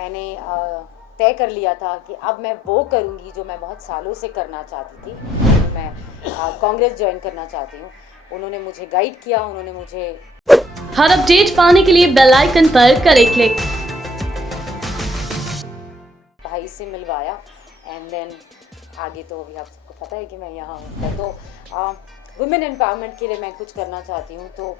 मैंने तय कर लिया था कि अब मैं वो करूँगी जो मैं बहुत सालों से करना चाहती थी। मैं कांग्रेस ज्वाइन करना चाहती हूँ। उन्होंने मुझे गाइड किया, उन्होंने मुझे हर अपडेट पाने के लिए बेल आइकन पर करें क्लिक। भाई से मिलवाया एंड देन आगे तो अभी आप सबको पता है कि मैं यहाँ हूँ। तो वुमेन एम्पावरमेंट के लिए मैं कुछ करना चाहती हूँ, तो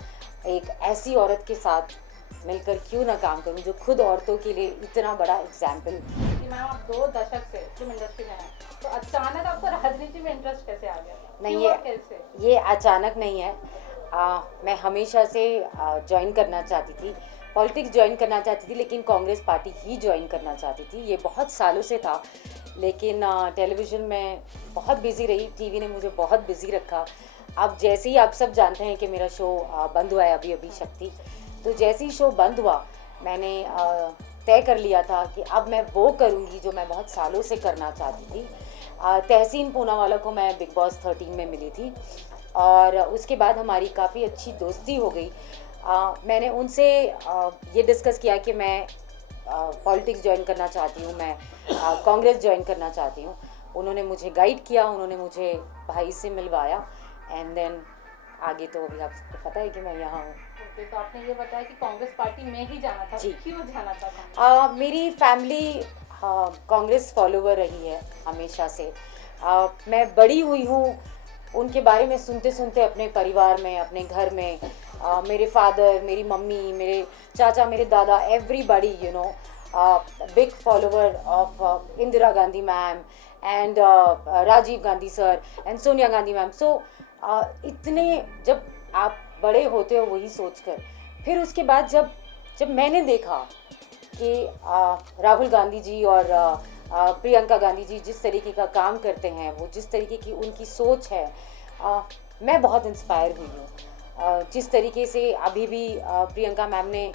एक ऐसी औरत के साथ मिलकर क्यों ना काम करूँ जो खुद औरतों के लिए इतना बड़ा एग्जाम्पल। मैम आप 2 दशक से फिल्म इंडस्ट्री में हैं, तो अचानक आपको राजनीति में इंटरेस्ट कैसे आ गया? नहीं, क्यों और कैसे? ये अचानक नहीं है। मैं हमेशा से ज्वाइन करना चाहती थी, पॉलिटिक्स ज्वाइन करना चाहती थी, लेकिन कांग्रेस पार्टी ही ज्वाइन करना चाहती थी। ये बहुत सालों से था, लेकिन टेलीविज़न में बहुत बिज़ी रही, टीवी ने मुझे बहुत बिज़ी रखा। अब जैसे ही आप सब जानते हैं कि मेरा शो बंद हुआ है अभी अभी शक्ति, तो जैसे ही शो बंद हुआ मैंने तय कर लिया था कि अब मैं वो करूँगी जो मैं बहुत सालों से करना चाहती थी। तहसीन पूनावाला को मैं बिग बॉस 13 में मिली थी और उसके बाद हमारी काफ़ी अच्छी दोस्ती हो गई। मैंने उनसे ये डिस्कस किया कि मैं पॉलिटिक्स ज्वाइन करना चाहती हूँ, मैं कांग्रेस ज्वाइन करना चाहती हूँ। उन्होंने मुझे गाइड किया, उन्होंने मुझे भाई से मिलवाया एंड देन आगे तो अभी आप सबको पता है कि मैं यहाँ हूँ। ओके, तो आपने ये बताया कि कांग्रेस पार्टी में ही जाना था, जी। क्यों जाना था कांग्रेस? मेरी फैमिली कांग्रेस फॉलोवर रही है हमेशा से। मैं बड़ी हुई हूँ उनके बारे में सुनते सुनते, अपने परिवार में, अपने घर में। मेरे फादर, मेरी मम्मी, मेरे चाचा, मेरे दादा, everybody big follower of Indira Gandhi ma'am and Rajiv Gandhi sir and Sonia Gandhi ma'am. So इतने जब आप बड़े होते हो वही सोचकर, फिर उसके बाद जब जब मैंने देखा कि राहुल गांधी जी और प्रियंका गांधी जी जिस तरीके का काम करते हैं, वो जिस तरीके की उनकी सोच है, मैं बहुत इंस्पायर हुई हूँ। जिस तरीके से अभी भी प्रियंका मैम ने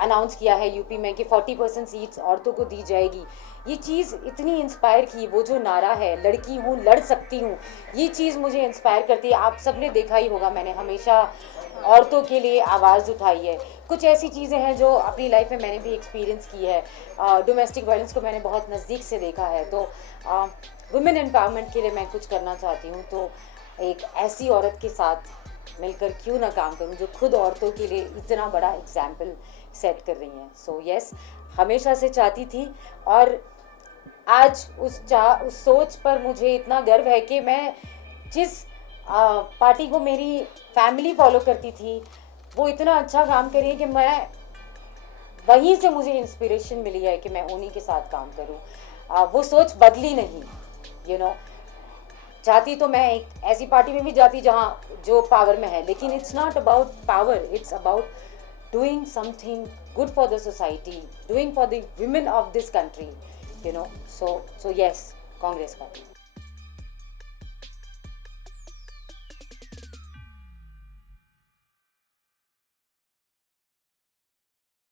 अनाउंस किया है यूपी में कि 40% सीट्स औरतों को दी जाएगी, ये चीज़ इतनी इंस्पायर की। वो जो नारा है, लड़की हूँ लड़ सकती हूँ, ये चीज़ मुझे इंस्पायर करती है। आप सब ने देखा ही होगा, मैंने हमेशा औरतों के लिए आवाज़ उठाई है। कुछ ऐसी चीज़ें हैं जो अपनी लाइफ में मैंने भी एक्सपीरियंस की है। डोमेस्टिक वायलेंस को मैंने बहुत नज़दीक से देखा है। तो वुमेन एम्पावरमेंट के लिए मैं कुछ करना चाहती हूँ, तो एक ऐसी औरत के साथ मिलकर क्यों ना काम करूं जो खुद औरतों के लिए इतना बड़ा एग्जाम्पल सेट कर रही हैं। सो यस, हमेशा से चाहती थी और आज उस सोच पर मुझे इतना गर्व है कि मैं जिस पार्टी को मेरी फैमिली फॉलो करती थी, वो इतना अच्छा काम कर रही है कि मैं वहीं से मुझे इंस्पिरेशन मिली है कि मैं उन्हीं के साथ काम करूं। वो सोच बदली नहीं। चाहती तो मैं एक ऐसी पार्टी में भी जाती जहाँ जो पावर में है, लेकिन it's not about power, it's about doing something good for the society, doing for the women of this country, so yes, Congress party.